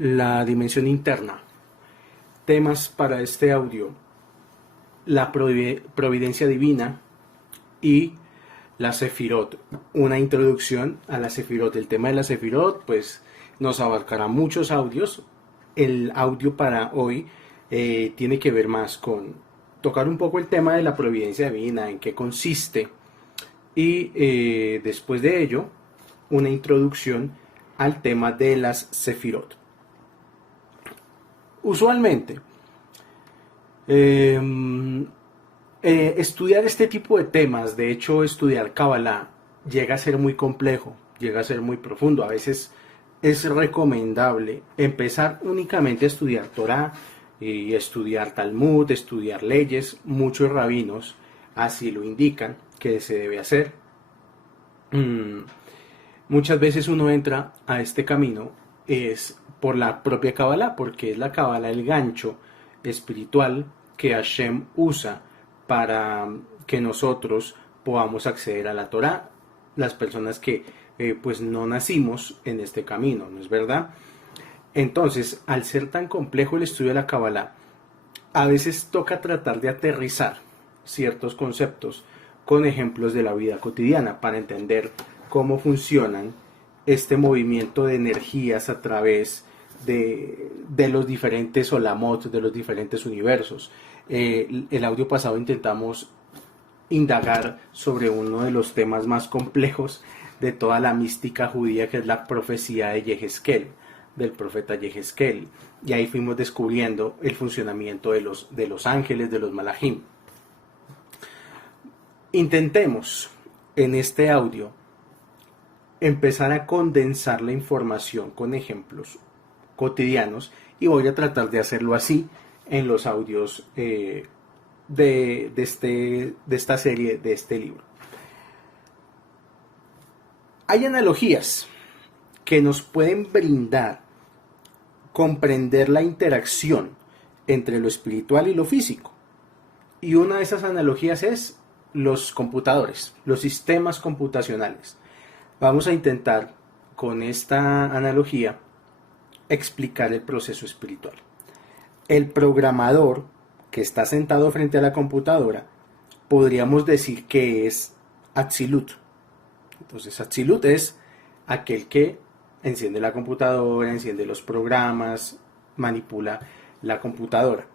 la dimensión interna. Temas para este audio: la providencia divina y la Sefirot. Una introducción a la Sefirot. El tema de la Sefirot pues nos abarcará muchos audios. El audio para hoy tiene que ver más con tocar un poco el tema de la providencia divina, en qué consiste, y después de ello una introducción al tema de las Sefirot. Usualmente estudiar este tipo de temas, de hecho estudiar Kabbalah, llega a ser muy complejo, llega a ser muy profundo. A veces es recomendable empezar únicamente a estudiar Torah y estudiar Talmud, estudiar leyes. Muchos rabinos así lo indican que se debe hacer. Muchas veces uno entra a este camino es por la propia Kabbalah, porque es la Kabbalah el gancho espiritual que Hashem usa para que nosotros podamos acceder a la Torah, las personas que pues no nacimos en este camino, ¿no es verdad? Entonces, al ser tan complejo el estudio de la Kabbalah, a veces toca tratar de aterrizar ciertos conceptos con ejemplos de la vida cotidiana para entender cómo funcionan este movimiento de energías a través de los diferentes olamot, de los diferentes universos. El audio pasado intentamos indagar sobre uno de los temas más complejos de toda la mística judía, que es la profecía de Yehezkel, del profeta Yehezkel, y ahí fuimos descubriendo el funcionamiento de los ángeles, de los malajim. Intentemos en este audio empezar a condensar la información con ejemplos cotidianos, y voy a tratar de hacerlo así en los audios de esta serie, de este libro. Hay analogías que nos pueden brindar comprender la interacción entre lo espiritual y lo físico, y una de esas analogías es los computadores, los sistemas computacionales. Vamos a intentar con esta analogía explicar el proceso espiritual. El programador que está sentado frente a la computadora, podríamos decir que es Atzilut. Entonces Atzilut es aquel que enciende la computadora, enciende los programas, manipula la computadora.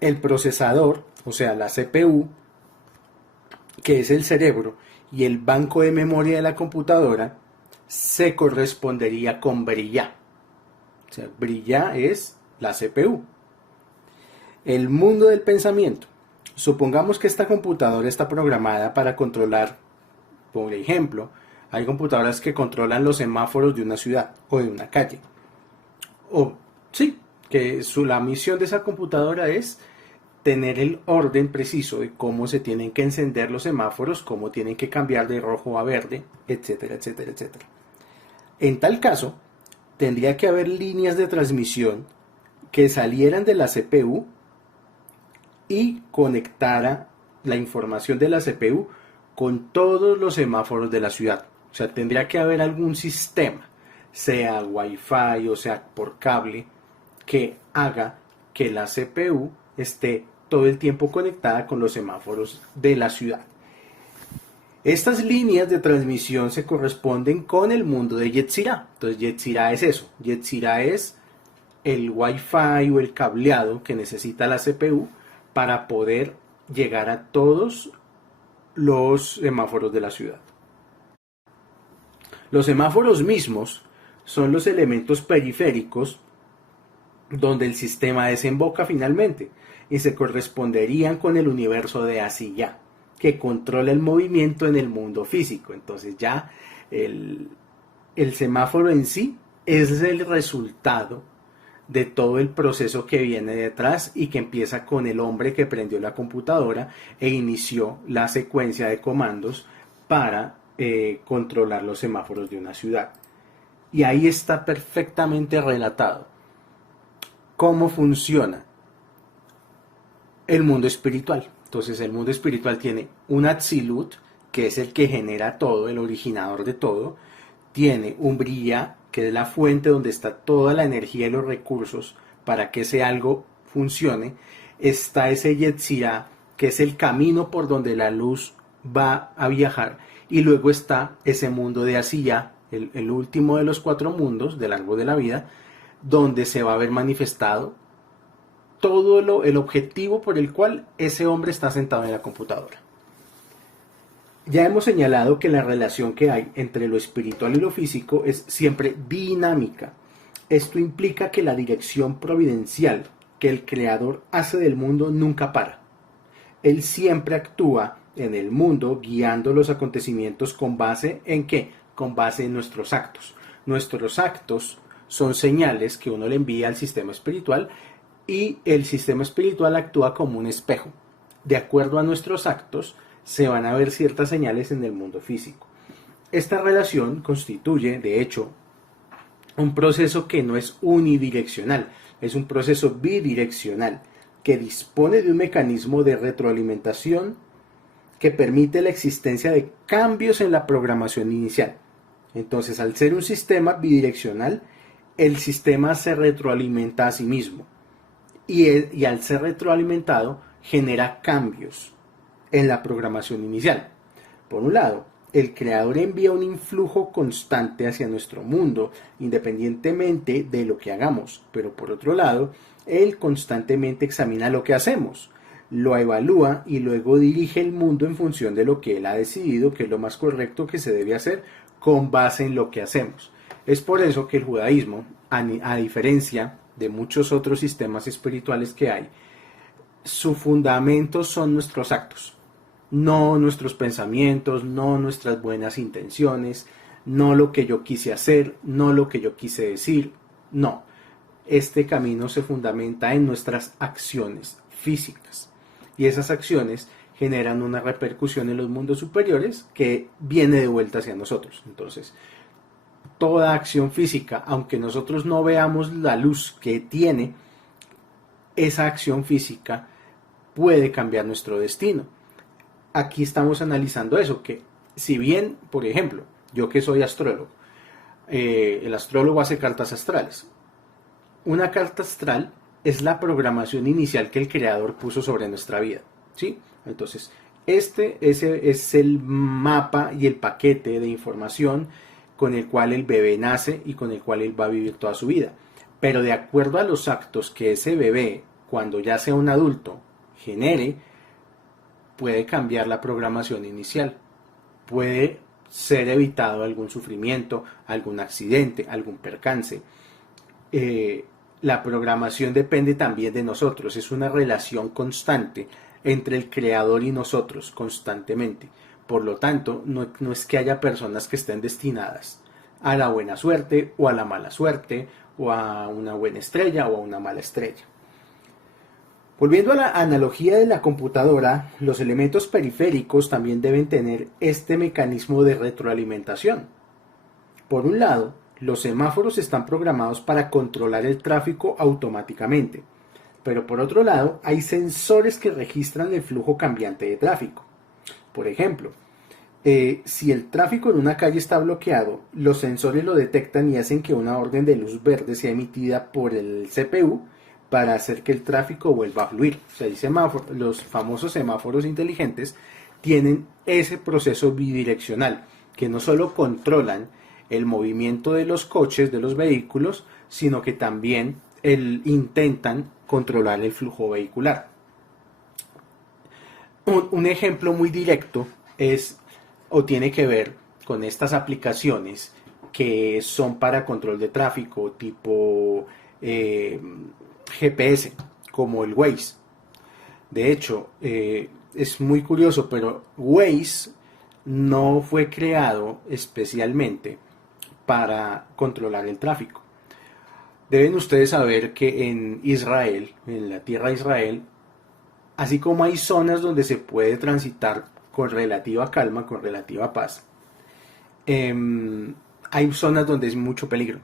El procesador, o sea la CPU, que es el cerebro y el banco de memoria de la computadora, se correspondería con Brillá. O sea, Brillá es la CPU. El mundo del pensamiento. Supongamos que esta computadora está programada para controlar, por ejemplo, hay computadoras que controlan los semáforos de una ciudad o de una calle. O sí, que la misión de esa computadora es tener el orden preciso de cómo se tienen que encender los semáforos, cómo tienen que cambiar de rojo a verde, etcétera, etcétera, etcétera. En tal caso, tendría que haber líneas de transmisión que salieran de la CPU y conectara la información de la CPU con todos los semáforos de la ciudad. O sea, tendría que haber algún sistema, sea Wi-Fi o sea por cable, que haga que la CPU esté todo el tiempo conectada con los semáforos de la ciudad. Estas líneas de transmisión se corresponden con el mundo de Yetzirah. Entonces Yetzirah es eso. Yetzirah es el Wi-Fi o el cableado que necesita la CPU para poder llegar a todos los semáforos de la ciudad. Los semáforos mismos son los elementos periféricos donde el sistema desemboca finalmente, y se corresponderían con el universo de Asiyah, que controla el movimiento en el mundo físico. Entonces ya el semáforo en sí es el resultado de todo el proceso que viene detrás y que empieza con el hombre que prendió la computadora e inició la secuencia de comandos para controlar los semáforos de una ciudad. Y ahí está perfectamente relatado cómo funciona el mundo espiritual. Entonces el mundo espiritual tiene un Atzilut, que es el que genera todo, el originador de todo, tiene un Briyá, que es la fuente donde está toda la energía y los recursos para que ese algo funcione, está ese Yetzirah, que es el camino por donde la luz va a viajar, y luego está ese mundo de Asiyah, el último de los 4 mundos del árbol de la vida, donde se va a ver manifestado todo el objetivo por el cual ese hombre está sentado en la computadora. Ya hemos señalado que la relación que hay entre lo espiritual y lo físico es siempre dinámica. Esto implica que la dirección providencial que el Creador hace del mundo nunca para. Él siempre actúa en el mundo guiando los acontecimientos con base en ¿qué? Con base en nuestros actos. Nuestros actos son señales que uno le envía al sistema espiritual y el sistema espiritual actúa como un espejo. De acuerdo a nuestros actos, se van a ver ciertas señales en el mundo físico. Esta relación constituye, de hecho, un proceso que no es unidireccional, es un proceso bidireccional, que dispone de un mecanismo de retroalimentación que permite la existencia de cambios en la programación inicial. Entonces, al ser un sistema bidireccional, el sistema se retroalimenta a sí mismo y al ser retroalimentado genera cambios en la programación inicial. Por un lado, el creador envía un influjo constante hacia nuestro mundo, independientemente de lo que hagamos, pero por otro lado, él constantemente examina lo que hacemos, lo evalúa y luego dirige el mundo en función de lo que él ha decidido que es lo más correcto que se debe hacer con base en lo que hacemos. Es por eso que el judaísmo, a diferencia de muchos otros sistemas espirituales que hay, su fundamento son nuestros actos. No nuestros pensamientos, no nuestras buenas intenciones, no lo que yo quise hacer, no lo que yo quise decir, no. Este camino se fundamenta en nuestras acciones físicas y esas acciones generan una repercusión en los mundos superiores que viene de vuelta hacia nosotros. Entonces, toda acción física, aunque nosotros no veamos la luz que tiene, esa acción física puede cambiar nuestro destino. Aquí estamos analizando eso, que si bien, por ejemplo, yo que soy astrólogo, el astrólogo hace cartas astrales. Una carta astral es la programación inicial que el creador puso sobre nuestra vida, ¿sí? Entonces, ese es el mapa y el paquete de información con el cual el bebé nace y con el cual él va a vivir toda su vida. Pero de acuerdo a los actos que ese bebé, cuando ya sea un adulto, genere, puede cambiar la programación inicial, puede ser evitado algún sufrimiento, algún accidente, algún percance. La programación depende también de nosotros, es una relación constante entre el creador y nosotros, constantemente. Por lo tanto, no es que haya personas que estén destinadas a la buena suerte o a la mala suerte, o a una buena estrella o a una mala estrella. Volviendo a la analogía de la computadora, los elementos periféricos también deben tener este mecanismo de retroalimentación. Por un lado, los semáforos están programados para controlar el tráfico automáticamente, pero por otro lado, hay sensores que registran el flujo cambiante de tráfico. Por ejemplo, si el tráfico en una calle está bloqueado, los sensores lo detectan y hacen que una orden de luz verde sea emitida por el CPU para hacer que el tráfico vuelva a fluir. O sea, los famosos semáforos inteligentes tienen ese proceso bidireccional, que no solo controlan el movimiento de los coches, de los vehículos, sino que también intentan controlar el flujo vehicular. Un ejemplo muy directo es o tiene que ver con estas aplicaciones que son para control de tráfico tipo GPS, como el Waze. De hecho, es muy curioso, pero Waze no fue creado especialmente para controlar el tráfico. Deben ustedes saber que en Israel, en la tierra de Israel, así como hay zonas donde se puede transitar con relativa calma, con relativa paz, hay zonas donde es mucho peligro.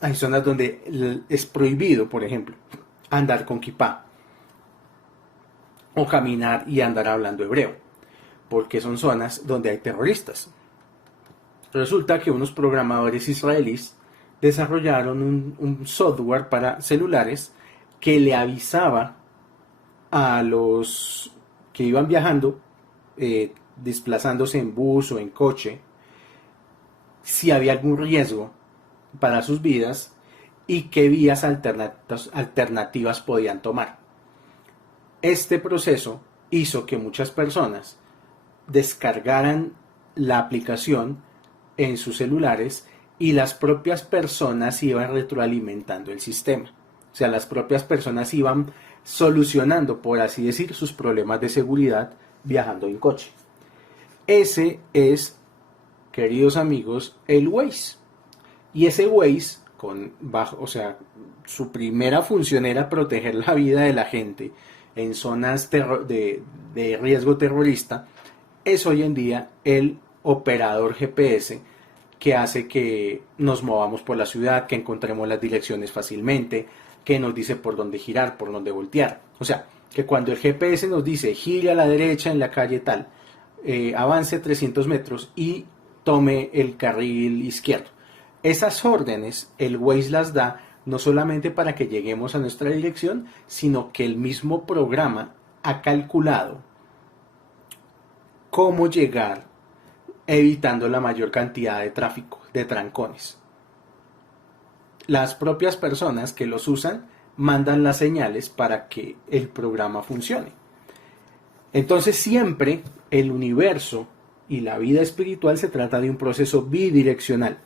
Hay zonas donde es prohibido, por ejemplo, andar con kipá o caminar y andar hablando hebreo, porque son zonas donde hay terroristas. Resulta que unos programadores israelíes desarrollaron un software para celulares que le avisaba a los que iban viajando, desplazándose en bus o en coche, si había algún riesgo para sus vidas y qué vías alternativas podían tomar. Este proceso hizo que muchas personas descargaran la aplicación en sus celulares y las propias personas iban retroalimentando el sistema. O sea, las propias personas iban solucionando, por así decir, sus problemas de seguridad viajando en coche. Ese es, queridos amigos, el Waze. Y ese Waze, su primera función era proteger la vida de la gente en zonas de riesgo terrorista, es hoy en día el operador GPS que hace que nos movamos por la ciudad, que encontremos las direcciones fácilmente, que nos dice por dónde girar, por dónde voltear. O sea, que cuando el GPS nos dice gire a la derecha en la calle tal, avance 300 metros y tome el carril izquierdo. Esas órdenes el Waze las da no solamente para que lleguemos a nuestra dirección, sino que el mismo programa ha calculado cómo llegar evitando la mayor cantidad de tráfico, de trancones. Las propias personas que los usan mandan las señales para que el programa funcione. Entonces siempre el universo y la vida espiritual se trata de un proceso bidireccional.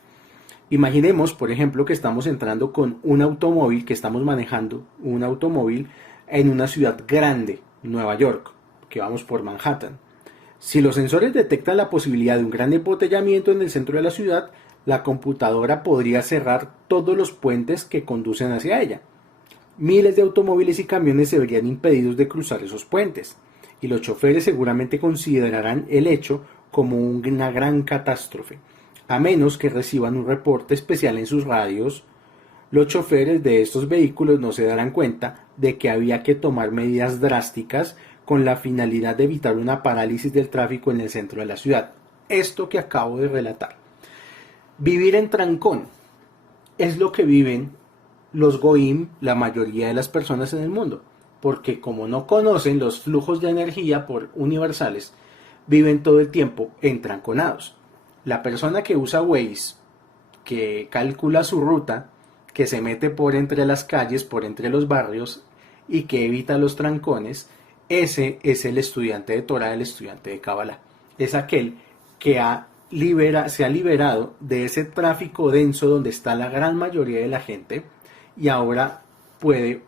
Imaginemos, por ejemplo, que estamos entrando con un automóvil, que estamos manejando un automóvil en una ciudad grande, Nueva York, que vamos por Manhattan. Si los sensores detectan la posibilidad de un gran embotellamiento en el centro de la ciudad, la computadora podría cerrar todos los puentes que conducen hacia ella. Miles de automóviles y camiones se verían impedidos de cruzar esos puentes, y los choferes seguramente considerarán el hecho como una gran catástrofe. A menos que reciban un reporte especial en sus radios, los choferes de estos vehículos no se darán cuenta de que había que tomar medidas drásticas con la finalidad de evitar una parálisis del tráfico en el centro de la ciudad. Esto que acabo de relatar. Vivir en trancón es lo que viven los goim, la mayoría de las personas en el mundo, porque como no conocen los flujos de energía por universales, viven todo el tiempo entranconados. La persona que usa Waze, que calcula su ruta, que se mete por entre las calles, por entre los barrios y que evita los trancones, ese es el estudiante de Torah, el estudiante de Kabbalah. Es aquel que se ha liberado de ese tráfico denso donde está la gran mayoría de la gente y ahora puede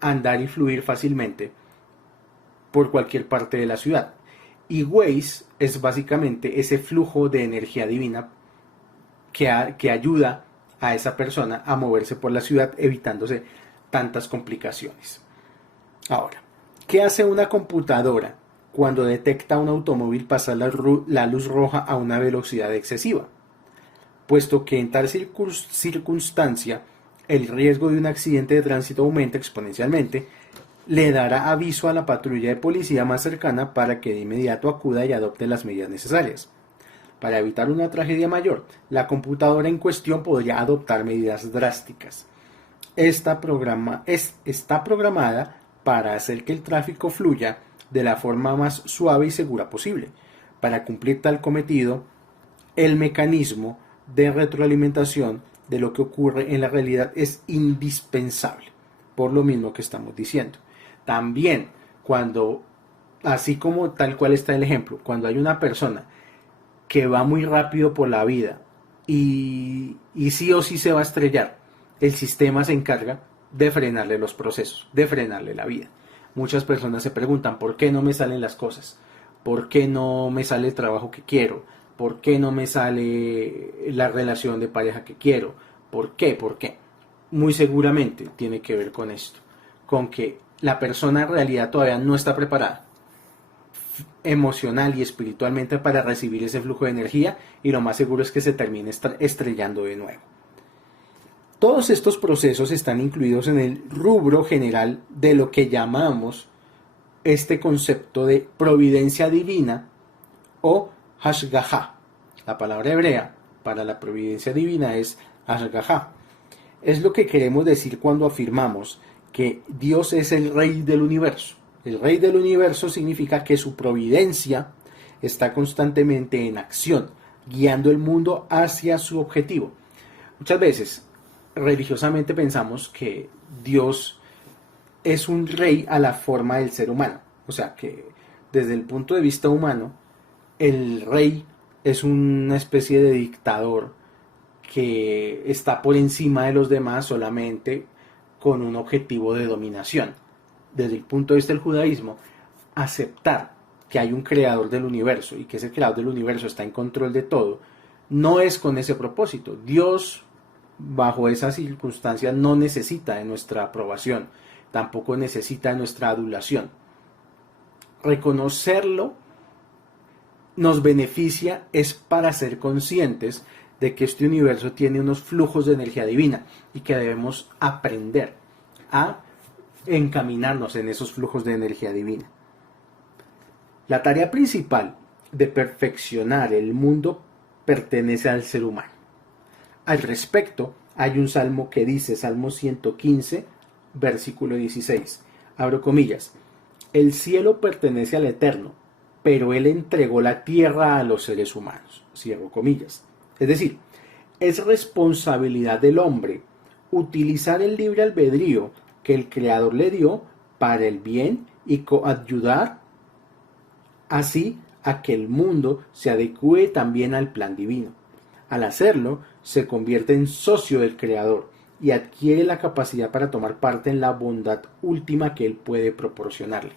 andar y fluir fácilmente por cualquier parte de la ciudad. Y Waze es básicamente ese flujo de energía divina que ayuda a esa persona a moverse por la ciudad evitándose tantas complicaciones. Ahora, ¿qué hace una computadora cuando detecta un automóvil pasar la luz roja a una velocidad excesiva? Puesto que en tal circunstancia el riesgo de un accidente de tránsito aumenta exponencialmente, le dará aviso a la patrulla de policía más cercana para que de inmediato acuda y adopte las medidas necesarias. Para evitar una tragedia mayor, la computadora en cuestión podría adoptar medidas drásticas. Está programada para hacer que el tráfico fluya de la forma más suave y segura posible. Para cumplir tal cometido, el mecanismo de retroalimentación de lo que ocurre en la realidad es indispensable, por lo mismo que estamos diciendo. También, así como tal cual está el ejemplo, cuando hay una persona que va muy rápido por la vida y sí o sí se va a estrellar, el sistema se encarga de frenarle los procesos, de frenarle la vida. Muchas personas se preguntan, ¿por qué no me salen las cosas? ¿Por qué no me sale el trabajo que quiero? ¿Por qué no me sale la relación de pareja que quiero? ¿Por qué? ¿Por qué? Muy seguramente tiene que ver con esto, con que la persona en realidad todavía no está preparada emocional y espiritualmente para recibir ese flujo de energía y lo más seguro es que se termine estrellando de nuevo. Todos estos procesos están incluidos en el rubro general de lo que llamamos este concepto de providencia divina o hashgaha, la palabra hebrea para la providencia divina es Ashgahá. Es lo que queremos decir cuando afirmamos que Dios es el Rey del universo. El Rey del universo significa que su providencia está constantemente en acción, guiando el mundo hacia su objetivo. Muchas veces, religiosamente pensamos que Dios es un rey a la forma del ser humano. O sea, que desde el punto de vista humano, el rey es una especie de dictador que está por encima de los demás solamente con un objetivo de dominación. Desde el punto de vista del judaísmo, aceptar que hay un creador del universo y que ese creador del universo está en control de todo, no es con ese propósito. Dios, bajo esas circunstancias, no necesita de nuestra aprobación, tampoco necesita de nuestra adulación. Reconocerlo nos beneficia es para ser conscientes de que este universo tiene unos flujos de energía divina y que debemos aprender a encaminarnos en esos flujos de energía divina. La tarea principal de perfeccionar el mundo pertenece al ser humano. Al respecto, hay un salmo que dice, Salmo 115, versículo 16, abro comillas, el cielo pertenece al Eterno, pero Él entregó la tierra a los seres humanos, cierro comillas. Es decir, es responsabilidad del hombre utilizar el libre albedrío que el Creador le dio para el bien y coayudar así a que el mundo se adecue también al plan divino. Al hacerlo, se convierte en socio del Creador y adquiere la capacidad para tomar parte en la bondad última que Él puede proporcionarle.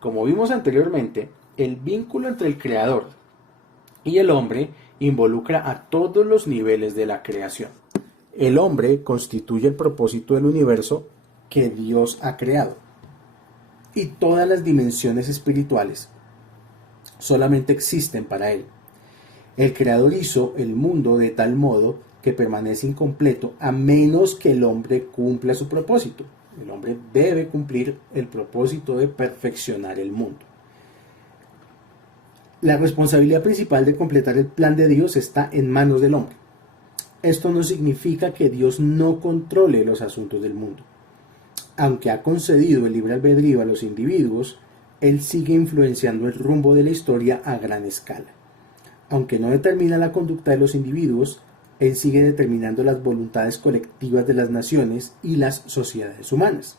Como vimos anteriormente, el vínculo entre el Creador y el hombre involucra a todos los niveles de la creación. El hombre constituye el propósito del universo que Dios ha creado. Y todas las dimensiones espirituales solamente existen para Él. El Creador hizo el mundo de tal modo que permanece incompleto a menos que el hombre cumpla su propósito. El hombre debe cumplir el propósito de perfeccionar el mundo. La responsabilidad principal de completar el plan de Dios está en manos del hombre. Esto no significa que Dios no controle los asuntos del mundo. Aunque ha concedido el libre albedrío a los individuos, Él sigue influenciando el rumbo de la historia a gran escala. Aunque no determina la conducta de los individuos, Él sigue determinando las voluntades colectivas de las naciones y las sociedades humanas.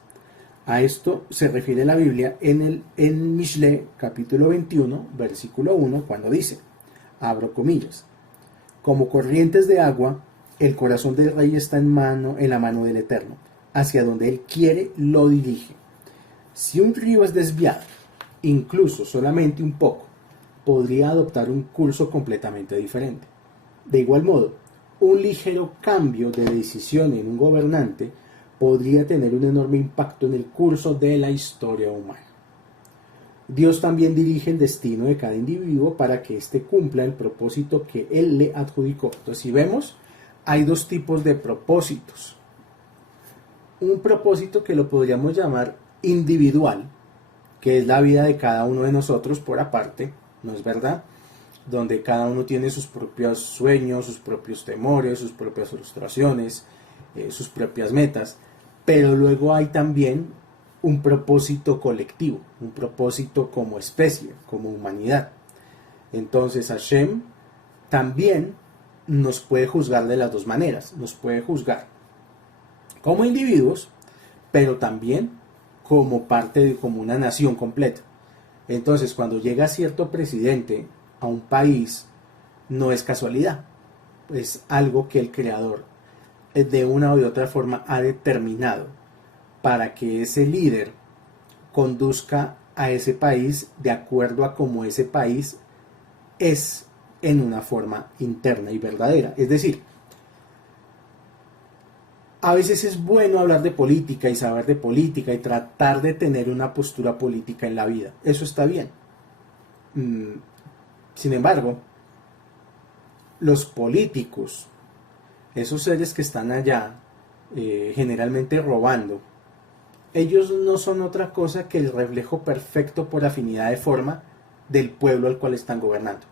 A esto se refiere la Biblia en Mishle, capítulo 21, versículo 1, cuando dice, abro comillas, como corrientes de agua, el corazón del rey está en la mano del Eterno, hacia donde Él quiere lo dirige. Si un río es desviado, incluso solamente un poco, podría adoptar un curso completamente diferente. De igual modo, un ligero cambio de decisión en un gobernante podría tener un enorme impacto en el curso de la historia humana. Dios también dirige el destino de cada individuo para que éste cumpla el propósito que Él le adjudicó. Entonces, si vemos, hay dos tipos de propósitos. Un propósito que lo podríamos llamar individual, que es la vida de cada uno de nosotros por aparte, ¿no es verdad? Donde cada uno tiene sus propios sueños, sus propios temores, sus propias frustraciones, sus propias metas, pero luego hay también un propósito colectivo, un propósito como especie, como humanidad. Entonces Hashem también nos puede juzgar de las dos maneras, nos puede juzgar como individuos, pero también como como una nación completa. Entonces, cuando llega cierto presidente a un país, no es casualidad, es algo que el Creador de una u otra forma ha determinado para que ese líder conduzca a ese país de acuerdo a cómo ese país es en una forma interna y verdadera. Es decir, a veces es bueno hablar de política y saber de política y tratar de tener una postura política en la vida. Eso está bien. Sin embargo, los políticos, esos seres que están allá, generalmente robando, ellos no son otra cosa que el reflejo perfecto por afinidad de forma del pueblo al cual están gobernando.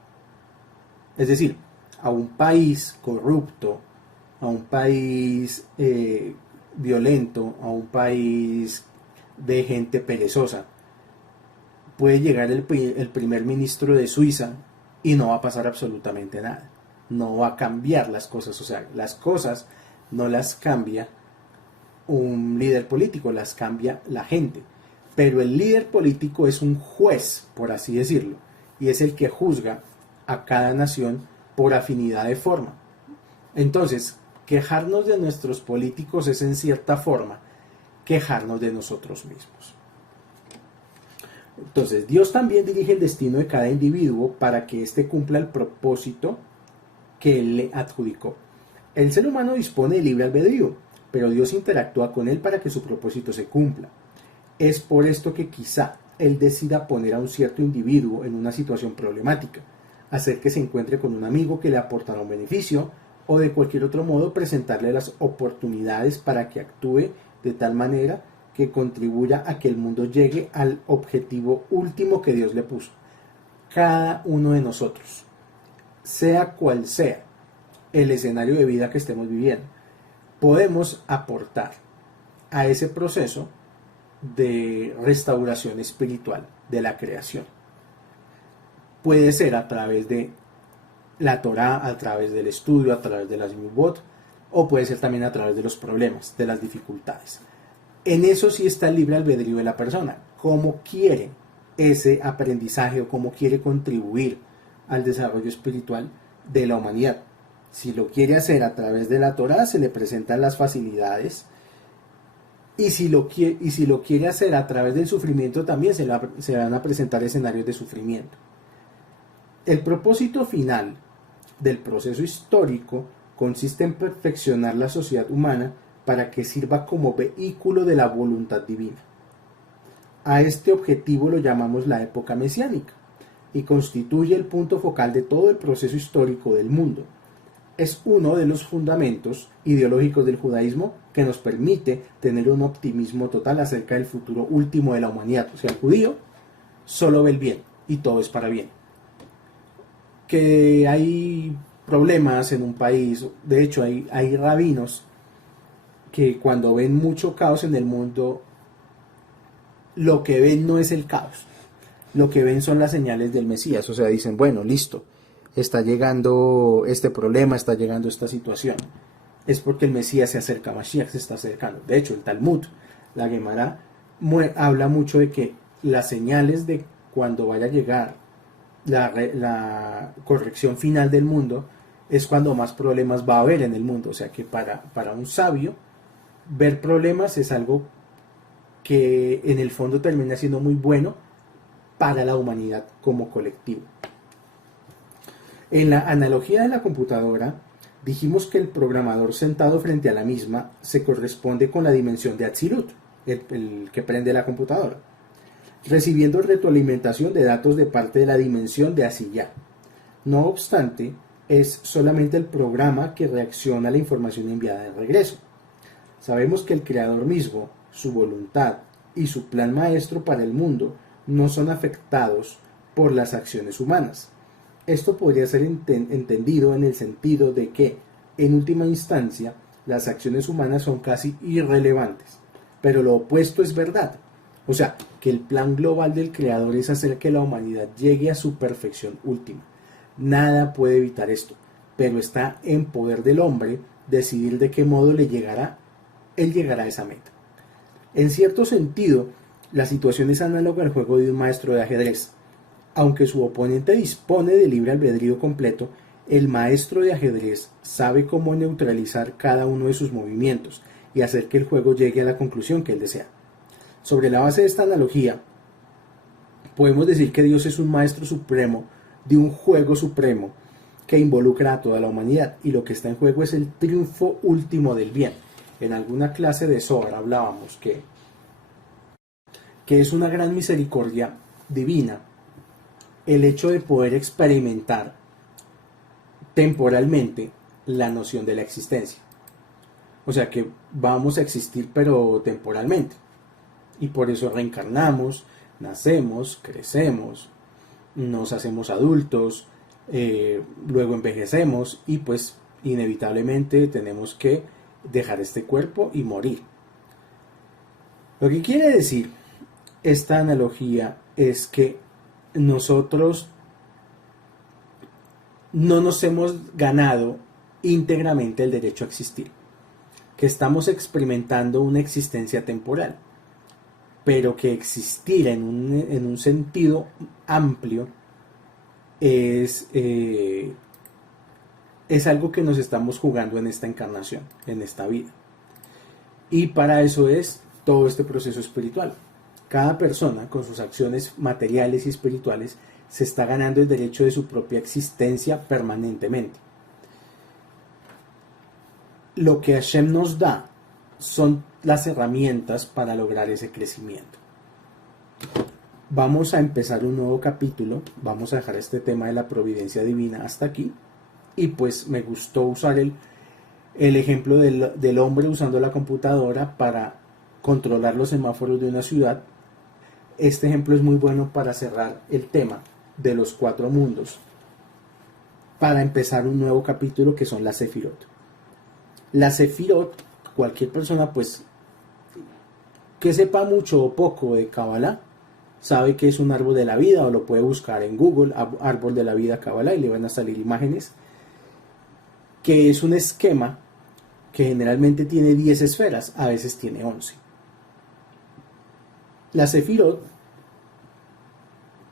Es decir, a un país corrupto, a un país violento, a un país de gente perezosa. Puede llegar el primer ministro de Suiza y no va a pasar absolutamente nada. No va a cambiar las cosas. O sea, las cosas no las cambia un líder político, las cambia la gente. Pero el líder político es un juez, por así decirlo, y es el que juzga a cada nación por afinidad de forma. Entonces, quejarnos de nuestros políticos es en cierta forma quejarnos de nosotros mismos. Entonces, Dios también dirige el destino de cada individuo para que éste cumpla el propósito que Él le adjudicó. El ser humano dispone de libre albedrío, pero Dios interactúa con él para que su propósito se cumpla. Es por esto que quizá Él decida poner a un cierto individuo en una situación problemática, hacer que se encuentre con un amigo que le aportará un beneficio, o de cualquier otro modo presentarle las oportunidades para que actúe de tal manera que contribuya a que el mundo llegue al objetivo último que Dios le puso. Cada uno de nosotros, sea cual sea el escenario de vida que estemos viviendo, podemos aportar a ese proceso de restauración espiritual de la creación. Puede ser a través de la Torá, a través del estudio, a través de las mitzvot, o puede ser también a través de los problemas, de las dificultades. En eso sí está el libre albedrío de la persona, cómo quiere ese aprendizaje o cómo quiere contribuir al desarrollo espiritual de la humanidad. Si lo quiere hacer a través de la Torá, se le presentan las facilidades, y si lo quiere hacer a través del sufrimiento, también se van a presentar escenarios de sufrimiento. El propósito final del proceso histórico consiste en perfeccionar la sociedad humana para que sirva como vehículo de la voluntad divina. A este objetivo lo llamamos la época mesiánica y constituye el punto focal de todo el proceso histórico del mundo. Es uno de los fundamentos ideológicos del judaísmo que nos permite tener un optimismo total acerca del futuro último de la humanidad. O sea, el judío solo ve el bien y todo es para bien. Que hay problemas en un país, de hecho hay rabinos que cuando ven mucho caos en el mundo, lo que ven no es el caos, lo que ven son las señales del Mesías. O sea, dicen, bueno, listo, está llegando este problema, está llegando esta situación, es porque el Mesías se acerca, Mashiach se está acercando. De hecho, el Talmud, la Gemara, habla mucho de que las señales de cuando vaya a llegar la corrección final del mundo es cuando más problemas va a haber en el mundo. O sea que para un sabio ver problemas es algo que en el fondo termina siendo muy bueno para la humanidad como colectivo. En la analogía de la computadora dijimos que el programador sentado frente a la misma se corresponde con la dimensión de Atzilut, el que prende la computadora, recibiendo retroalimentación de datos de parte de la dimensión de Asiyah. No obstante, es solamente el programa que reacciona a la información enviada de regreso. Sabemos que el creador mismo, su voluntad y su plan maestro para el mundo no son afectados por las acciones humanas. Esto podría ser entendido en el sentido de que, en última instancia, las acciones humanas son casi irrelevantes, pero lo opuesto es verdad. O sea, que el plan global del creador es hacer que la humanidad llegue a su perfección última. Nada puede evitar esto, pero está en poder del hombre decidir de qué modo él llegará a esa meta. En cierto sentido, la situación es análoga al juego de un maestro de ajedrez. Aunque su oponente dispone de libre albedrío completo, el maestro de ajedrez sabe cómo neutralizar cada uno de sus movimientos y hacer que el juego llegue a la conclusión que él desea. Sobre la base de esta analogía, podemos decir que Dios es un maestro supremo de un juego supremo que involucra a toda la humanidad, y lo que está en juego es el triunfo último del bien. En alguna clase de Zohar hablábamos que es una gran misericordia divina el hecho de poder experimentar temporalmente la noción de la existencia. O sea que vamos a existir pero temporalmente, y por eso reencarnamos, nacemos, crecemos, nos hacemos adultos, luego envejecemos y pues inevitablemente tenemos que dejar este cuerpo y morir. Lo que quiere decir esta analogía es que nosotros no nos hemos ganado íntegramente el derecho a existir, que estamos experimentando una existencia temporal, pero que existir en un sentido amplio es algo que nos estamos jugando en esta encarnación, en esta vida. Y para eso es todo este proceso espiritual. Cada persona, con sus acciones materiales y espirituales, se está ganando el derecho de su propia existencia permanentemente. Lo que Hashem nos da son las herramientas para lograr ese crecimiento. Vamos a empezar un nuevo capítulo, vamos a dejar este tema de la providencia divina hasta aquí, y pues me gustó usar el ejemplo del hombre usando la computadora para controlar los semáforos de una ciudad. Este ejemplo es muy bueno para cerrar el tema de los 4 mundos, para empezar un nuevo capítulo que son las Sefirot. Las Sefirot, cualquier persona pues que sepa mucho o poco de Kabbalah, sabe que es un árbol de la vida, o lo puede buscar en Google, árbol de la vida Kabbalah, y le van a salir imágenes, que es un esquema que generalmente tiene 10 esferas, a veces tiene 11. Las Sefirot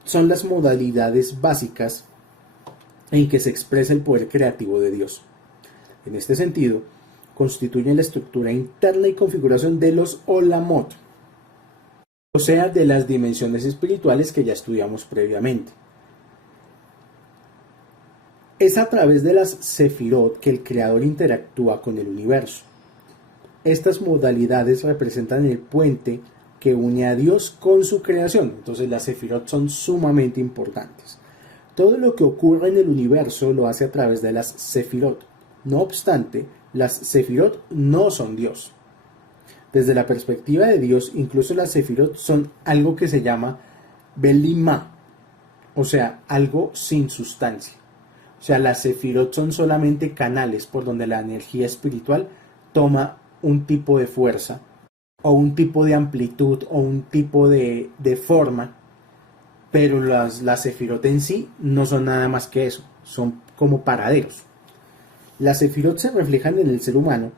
son las modalidades básicas en que se expresa el poder creativo de Dios. En este sentido, constituyen la estructura interna y configuración de los Olamot, o sea, de las dimensiones espirituales que ya estudiamos previamente. Es a través de las Sefirot que el Creador interactúa con el universo. Estas modalidades representan el puente que une a Dios con su creación. Entonces las Sefirot son sumamente importantes. Todo lo que ocurre en el universo lo hace a través de las Sefirot. No obstante, las Sefirot no son Dios. Desde la perspectiva de Dios, incluso las Sefirot son algo que se llama Belimá, o sea, algo sin sustancia. O sea, las Sefirot son solamente canales por donde la energía espiritual toma un tipo de fuerza, o un tipo de amplitud, o un tipo de forma, pero las Sefirot en sí no son nada más que eso, son como paraderos. Las Sefirot se reflejan en el ser humano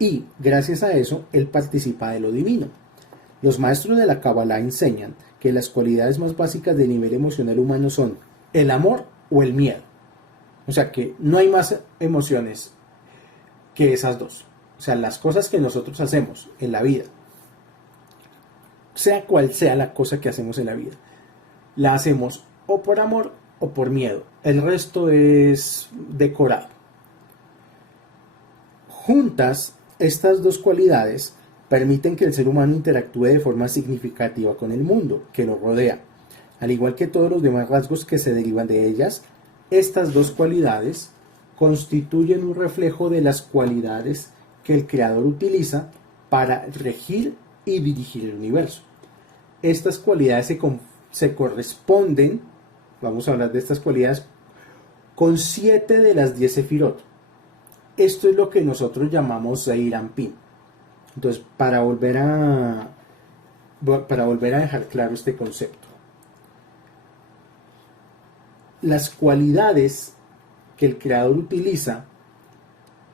y, gracias a eso, él participa de lo divino. Los maestros de la Kabbalah enseñan que las cualidades más básicas del nivel emocional humano son el amor o el miedo. O sea que no hay más emociones que esas dos. O sea, las cosas que nosotros hacemos en la vida, sea cual sea la cosa que hacemos en la vida, la hacemos o por amor o por miedo. El resto es decorado. Juntas, estas dos cualidades permiten que el ser humano interactúe de forma significativa con el mundo que lo rodea. Al igual que todos los demás rasgos que se derivan de ellas, estas dos cualidades constituyen un reflejo de las cualidades que el Creador utiliza para regir y dirigir el universo. Estas cualidades se corresponden, vamos a hablar de estas cualidades, con 7 de las 10 Sefirot. Esto es lo que nosotros llamamos Zeir Anpin. Entonces, para volver a dejar claro este concepto, las cualidades que el Creador utiliza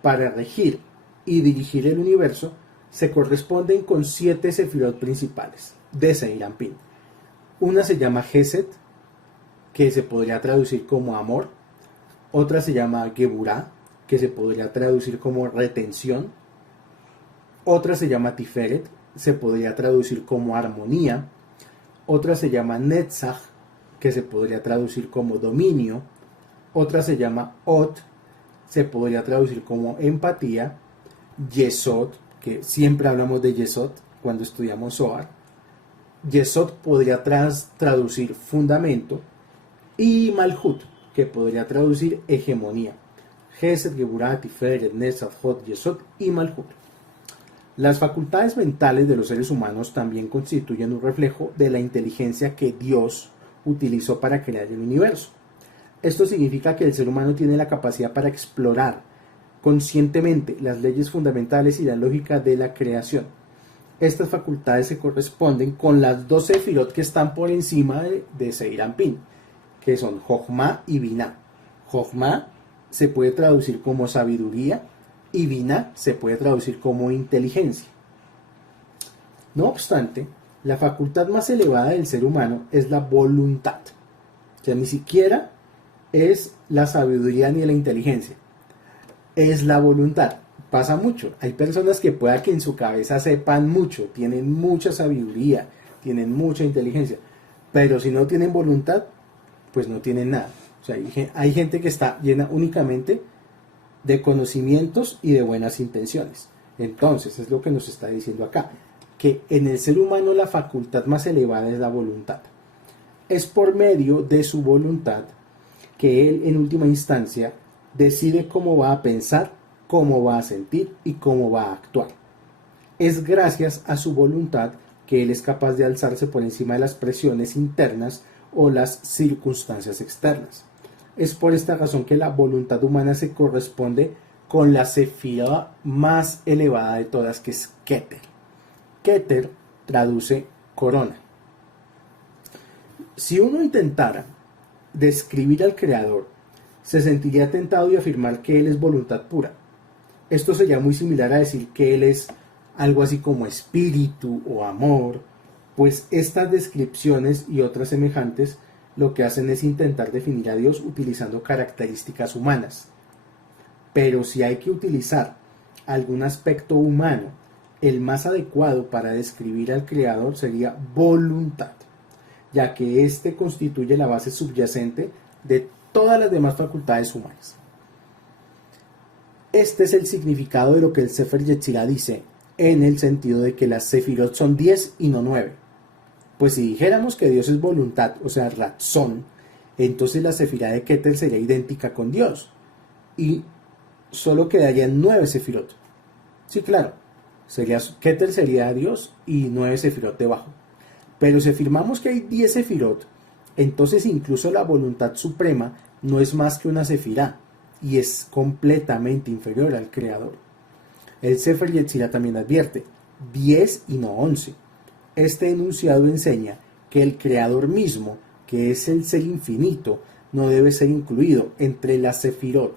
para regir y dirigir el universo se corresponden con 7 Sefirot principales de Zeir Anpin. Una se llama Gesed, que se podría traducir como amor. Otra se llama Geburah, que se podría traducir como retención. Otra se llama Tiferet, se podría traducir como armonía. Otra se llama Netzach, que se podría traducir como dominio. Otra se llama Ot, se podría traducir como empatía. Yesod, que siempre hablamos de Yesod cuando estudiamos Zohar. Yesod podría traducir fundamento. Y Malhut, que podría traducir hegemonía. Gesed, Geburah, Tiferet, Netzach, Hod, Yesod y Malhut. Las facultades mentales de los seres humanos también constituyen un reflejo de la inteligencia que Dios utilizó para crear el universo. Esto significa que el ser humano tiene la capacidad para explorar conscientemente las leyes fundamentales y la lógica de la creación. Estas facultades se corresponden con las dos sefirot que están por encima de Seir Anpin, que son Jochma y Binah. Jochma se puede traducir como sabiduría y Binah se puede traducir como inteligencia. No obstante, la facultad más elevada del ser humano es la voluntad. O sea, ni siquiera es la sabiduría ni la inteligencia. Es la voluntad. Pasa mucho. Hay personas que pueda que en su cabeza sepan mucho, tienen mucha sabiduría, tienen mucha inteligencia, pero si no tienen voluntad, pues no tienen nada. O sea, hay gente que está llena únicamente de conocimientos y de buenas intenciones. Entonces, es lo que nos está diciendo acá, que en el ser humano la facultad más elevada es la voluntad. Es por medio de su voluntad que él, en última instancia, decide cómo va a pensar, cómo va a sentir y cómo va a actuar. Es gracias a su voluntad que él es capaz de alzarse por encima de las presiones internas o las circunstancias externas. Es por esta razón que la voluntad humana se corresponde con la sefira más elevada de todas, que es Keter. Keter traduce corona. Si uno intentara describir al Creador, se sentiría tentado de afirmar que Él es voluntad pura. Esto sería muy similar a decir que Él es algo así como espíritu o amor, pues estas descripciones y otras semejantes lo que hacen es intentar definir a Dios utilizando características humanas. Pero si hay que utilizar algún aspecto humano, el más adecuado para describir al Creador sería voluntad, ya que éste constituye la base subyacente de todas las demás facultades humanas. Este es el significado de lo que el Sefer Yetzirah dice, en el sentido de que las sefirot son 10 y no 9. Pues si dijéramos que Dios es voluntad, o sea, razón, entonces la sefirá de Keter sería idéntica con Dios, y solo quedarían 9 sefirot. Sí, claro, Keter sería Dios y 9 sefirot debajo. Pero si afirmamos que hay 10 sefirot, entonces incluso la voluntad suprema no es más que una sefirá y es completamente inferior al Creador. El Sefer Yetzirah también advierte, 10 y no 11. Este enunciado enseña que el Creador mismo, que es el ser infinito, no debe ser incluido entre las sefirot,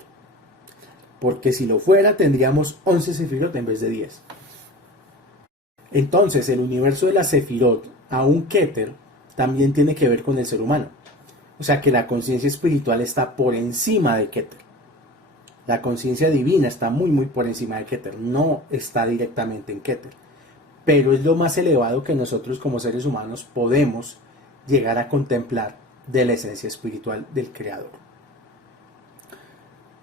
porque si lo fuera tendríamos 11 sefirot en vez de 10. Entonces el universo de las sefirot, aún Keter, también tiene que ver con el ser humano. O sea que la conciencia espiritual está por encima de Keter. La conciencia divina está muy por encima de Keter, no está directamente en Keter. Pero es lo más elevado que nosotros como seres humanos podemos llegar a contemplar de la esencia espiritual del Creador.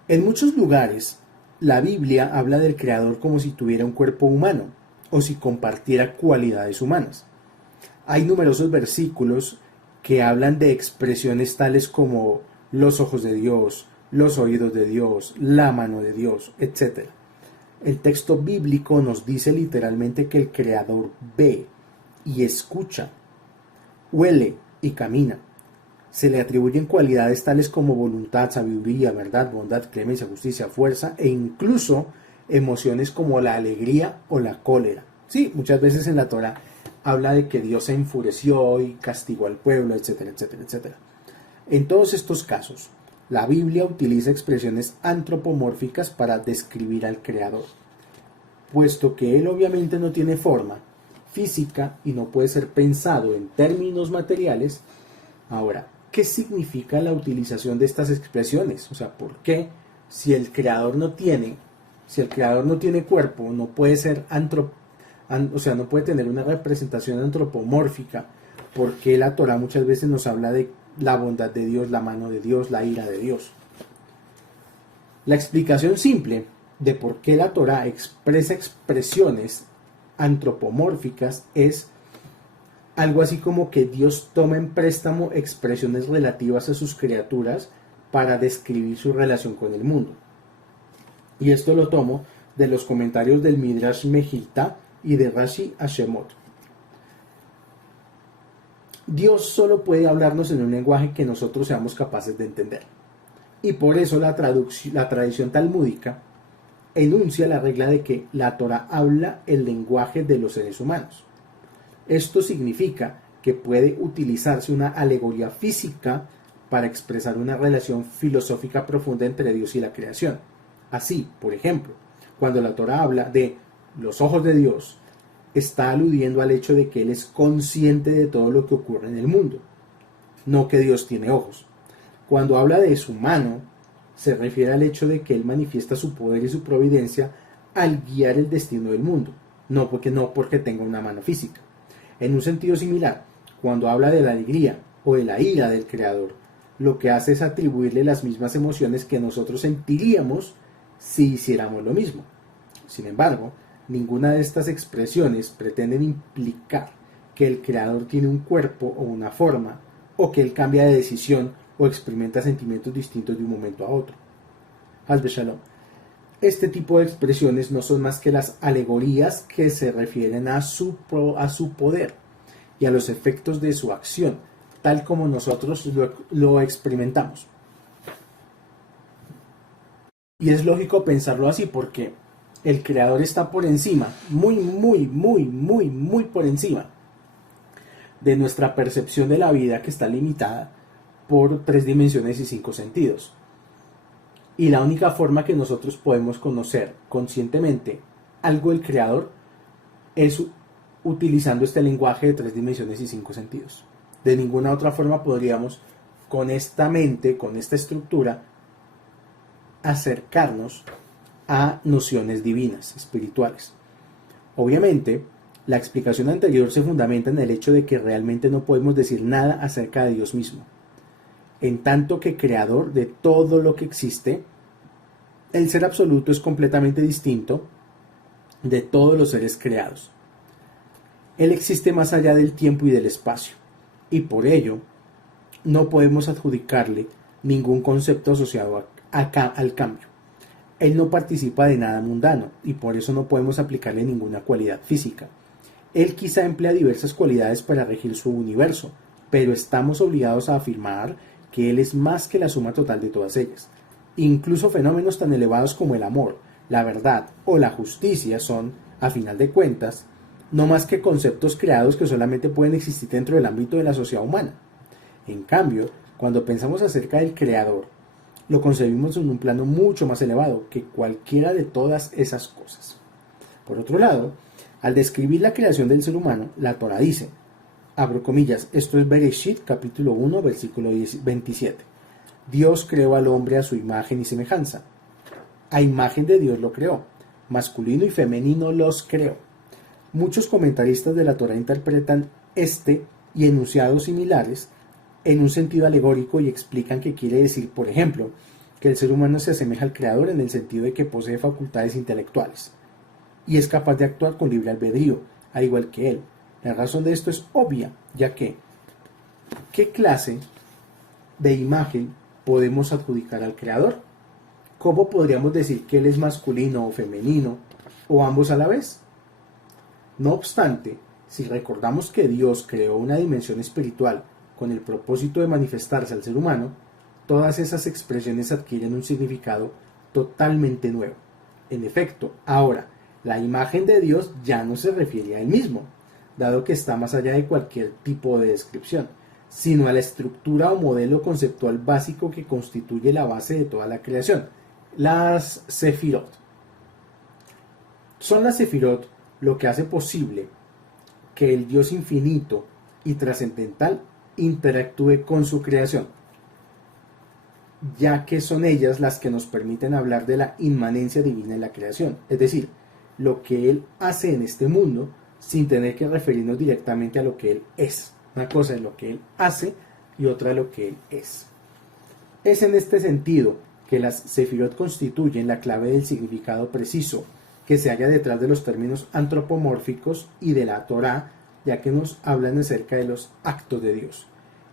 En muchos lugares, la Biblia habla del Creador como si tuviera un cuerpo humano o si compartiera cualidades humanas. Hay numerosos versículos que hablan de expresiones tales como los ojos de Dios, los oídos de Dios, la mano de Dios, etc. El texto bíblico nos dice literalmente que el Creador ve y escucha, huele y camina. Se le atribuyen cualidades tales como voluntad, sabiduría, verdad, bondad, clemencia, justicia, fuerza e incluso emociones como la alegría o la cólera. Sí, muchas veces en la Torá habla de que Dios se enfureció y castigó al pueblo, etcétera, etcétera, etcétera. En todos estos casos, la Biblia utiliza expresiones antropomórficas para describir al Creador, puesto que Él obviamente no tiene forma física y no puede ser pensado en términos materiales. Ahora, ¿qué significa la utilización de estas expresiones? O sea, ¿por qué si el Creador no tiene cuerpo, no puede ser no puede tener una representación antropomórfica? Porque la Torá muchas veces nos habla de la bondad de Dios, la mano de Dios, la ira de Dios. La explicación simple de por qué la Torá expresa expresiones antropomórficas es algo así como que Dios toma en préstamo expresiones relativas a sus criaturas para describir su relación con el mundo. Y esto lo tomo de los comentarios del Midrash Mejilta y de Rashi Hashemot. Dios solo puede hablarnos en un lenguaje que nosotros seamos capaces de entender. Y por eso la tradición talmúdica enuncia la regla de que la Torá habla el lenguaje de los seres humanos. Esto significa que puede utilizarse una alegoría física para expresar una relación filosófica profunda entre Dios y la creación. Así, por ejemplo, cuando la Torá habla de los ojos de Dios, está aludiendo al hecho de que Él es consciente de todo lo que ocurre en el mundo, no que Dios tiene ojos. Cuando habla de su mano, se refiere al hecho de que Él manifiesta su poder y su providencia al guiar el destino del mundo, no porque tenga una mano física. En un sentido similar, cuando habla de la alegría o de la ira del Creador, lo que hace es atribuirle las mismas emociones que nosotros sentiríamos si hiciéramos lo mismo. Sin embargo, ninguna de estas expresiones pretenden implicar que el Creador tiene un cuerpo o una forma, o que Él cambia de decisión o experimenta sentimientos distintos de un momento a otro. Hasbe Shalom. Este tipo de expresiones no son más que las alegorías que se refieren a su poder y a los efectos de su acción, tal como nosotros lo experimentamos. Y es lógico pensarlo así porque el Creador está por encima, muy por encima de nuestra percepción de la vida, que está limitada por 3 dimensiones y 5 sentidos. Y la única forma que nosotros podemos conocer conscientemente algo del Creador es utilizando este lenguaje de 3 dimensiones y 5 sentidos. De ninguna otra forma podríamos, con esta mente, con esta estructura, acercarnos a nociones divinas, espirituales. Obviamente, la explicación anterior se fundamenta en el hecho de que realmente no podemos decir nada acerca de Dios mismo. En tanto que creador de todo lo que existe, el ser absoluto es completamente distinto de todos los seres creados. Él existe más allá del tiempo y del espacio, y por ello no podemos adjudicarle ningún concepto asociado al cambio. Él no participa de nada mundano, y por eso no podemos aplicarle ninguna cualidad física. Él quizá emplea diversas cualidades para regir su universo, pero estamos obligados a afirmar que Él es más que la suma total de todas ellas. Incluso fenómenos tan elevados como el amor, la verdad o la justicia son, a final de cuentas, no más que conceptos creados que solamente pueden existir dentro del ámbito de la sociedad humana. En cambio, cuando pensamos acerca del Creador, lo concebimos en un plano mucho más elevado que cualquiera de todas esas cosas. Por otro lado, al describir la creación del ser humano, la Torá dice, abro comillas, esto es Bereshit, capítulo 1, versículo 27. Dios creó al hombre a su imagen y semejanza. A imagen de Dios lo creó, masculino y femenino los creó. Muchos comentaristas de la Torá interpretan este y enunciados similares en un sentido alegórico y explican que quiere decir, por ejemplo, que el ser humano se asemeja al Creador en el sentido de que posee facultades intelectuales y es capaz de actuar con libre albedrío, al igual que él. La razón de esto es obvia, ya que ¿qué clase de imagen podemos adjudicar al Creador? ¿Cómo podríamos decir que Él es masculino o femenino, o ambos a la vez? No obstante, si recordamos que Dios creó una dimensión espiritual con el propósito de manifestarse al ser humano, todas esas expresiones adquieren un significado totalmente nuevo. En efecto, ahora, la imagen de Dios ya no se refiere a Él mismo, dado que está más allá de cualquier tipo de descripción, sino a la estructura o modelo conceptual básico que constituye la base de toda la creación, las Sefirot. Son las Sefirot lo que hace posible que el Dios infinito y trascendental interactúe con su creación, ya que son ellas las que nos permiten hablar de la inmanencia divina en la creación, es decir, lo que Él hace en este mundo sin tener que referirnos directamente a lo que Él es. Una cosa es lo que Él hace y otra lo que Él es. Es en este sentido que las Sefirot constituyen la clave del significado preciso que se halla detrás de los términos antropomórficos y de la Torá, ya que nos hablan acerca de los actos de Dios.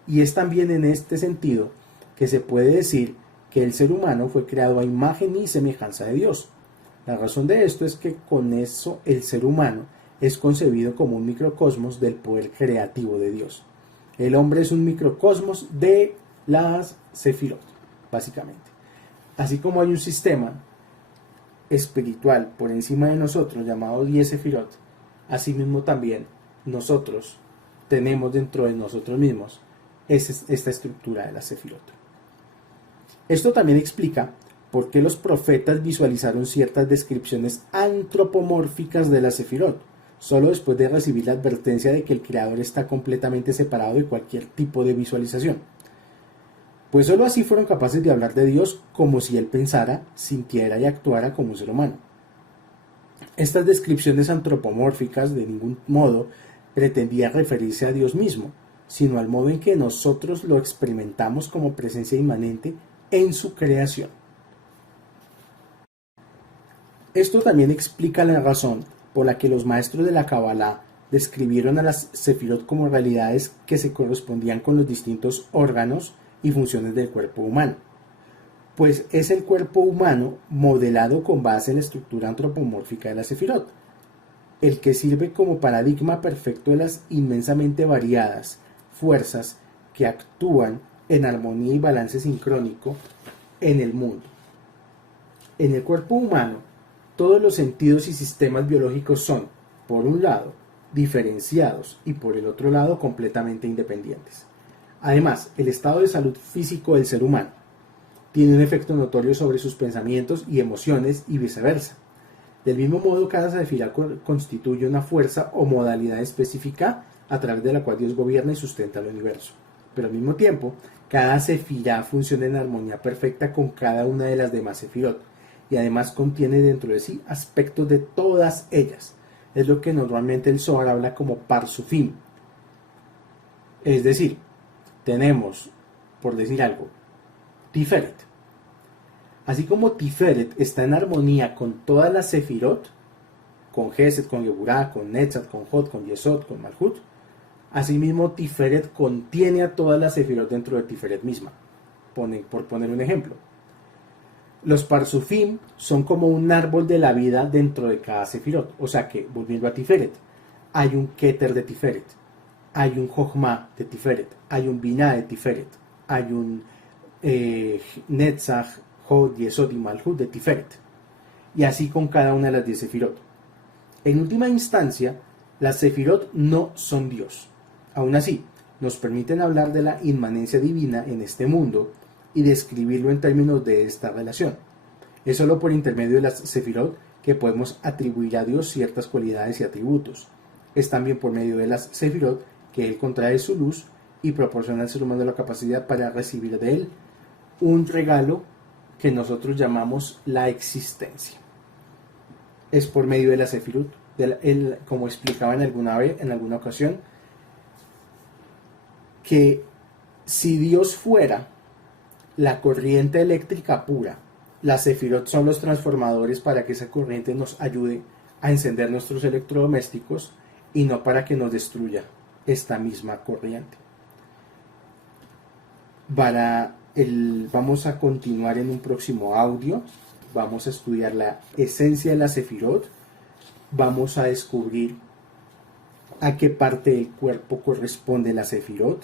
Y es también en este sentido que se puede decir que el ser humano fue creado a imagen y semejanza de Dios. La razón de esto es que con eso el ser humano es concebido como un microcosmos del poder creativo de Dios. El hombre es un microcosmos de las Sefirot, básicamente. Así como hay un sistema espiritual por encima de nosotros llamado 10 Sefirot, asimismo también nosotros tenemos dentro de nosotros mismos esta estructura de la Sefirot. Esto también explica por qué los profetas visualizaron ciertas descripciones antropomórficas de la Sefirot, solo después de recibir la advertencia de que el Creador está completamente separado de cualquier tipo de visualización. Pues solo así fueron capaces de hablar de Dios como si Él pensara, sintiera y actuara como un ser humano. Estas descripciones antropomórficas de ningún modo pretendían referirse a Dios mismo, sino al modo en que nosotros lo experimentamos como presencia inmanente en su creación. Esto también explica la razón por la que los maestros de la Kabbalah describieron a las Sefirot como realidades que se correspondían con los distintos órganos y funciones del cuerpo humano, pues es el cuerpo humano modelado con base en la estructura antropomórfica de la Sefirot, el que sirve como paradigma perfecto de las inmensamente variadas fuerzas que actúan en armonía y balance sincrónico en el mundo. En el cuerpo humano, todos los sentidos y sistemas biológicos son, por un lado, diferenciados y por el otro lado, completamente independientes. Además, el estado de salud físico del ser humano tiene un efecto notorio sobre sus pensamientos y emociones y viceversa. Del mismo modo, cada sefirá constituye una fuerza o modalidad específica a través de la cual Dios gobierna y sustenta el universo. Pero al mismo tiempo, cada sefirá funciona en armonía perfecta con cada una de las demás sefirot y además contiene dentro de sí aspectos de todas ellas. Es lo que normalmente el Zohar habla como parsufim. Es decir, tenemos, por decir algo, Tiferet. Así como Tiferet está en armonía con todas las Sefirot, con Gesed, con Geburah, con Netzat, con Hod, con Yesod, con Malhut, asimismo Tiferet contiene a todas las Sefirot dentro de Tiferet misma. Por poner un ejemplo. Los Parsufim son como un árbol de la vida dentro de cada Sefirot. O sea que, volviendo a Tiferet, hay un Keter de Tiferet, hay un Jochma de Tiferet, hay un Binah de Tiferet, hay un Netzach, Hod, Yesod y Malhut de Tiferet. Y así con cada una de las 10 Sefirot. En última instancia, las Sefirot no son Dios. Aún así, nos permiten hablar de la inmanencia divina en este mundo y describirlo en términos de esta relación. Es solo por intermedio de las Sefirot que podemos atribuir a Dios ciertas cualidades y atributos. Es también por medio de las Sefirot que Él contrae su luz y proporciona al ser humano la capacidad para recibir de Él un regalo que nosotros llamamos la existencia. Es por medio de la Sefirot, como explicaba en alguna ocasión, que si Dios fuera la corriente eléctrica pura, las Sefirot son los transformadores para que esa corriente nos ayude a encender nuestros electrodomésticos y no para que nos destruya esta misma corriente. Vamos a continuar en un próximo audio. Vamos a estudiar la esencia de la Sefirot. Vamos a descubrir a qué parte del cuerpo corresponde la Sefirot.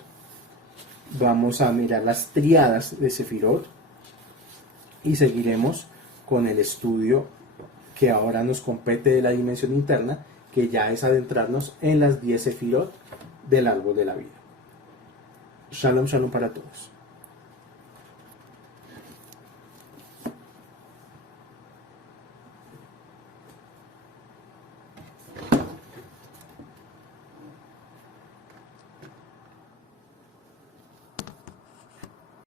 Vamos a mirar las tríadas de Sefirot y seguiremos con el estudio que ahora nos compete de la dimensión interna, que ya es adentrarnos en las 10 Sefirot del árbol de la vida. Shalom, shalom para todos.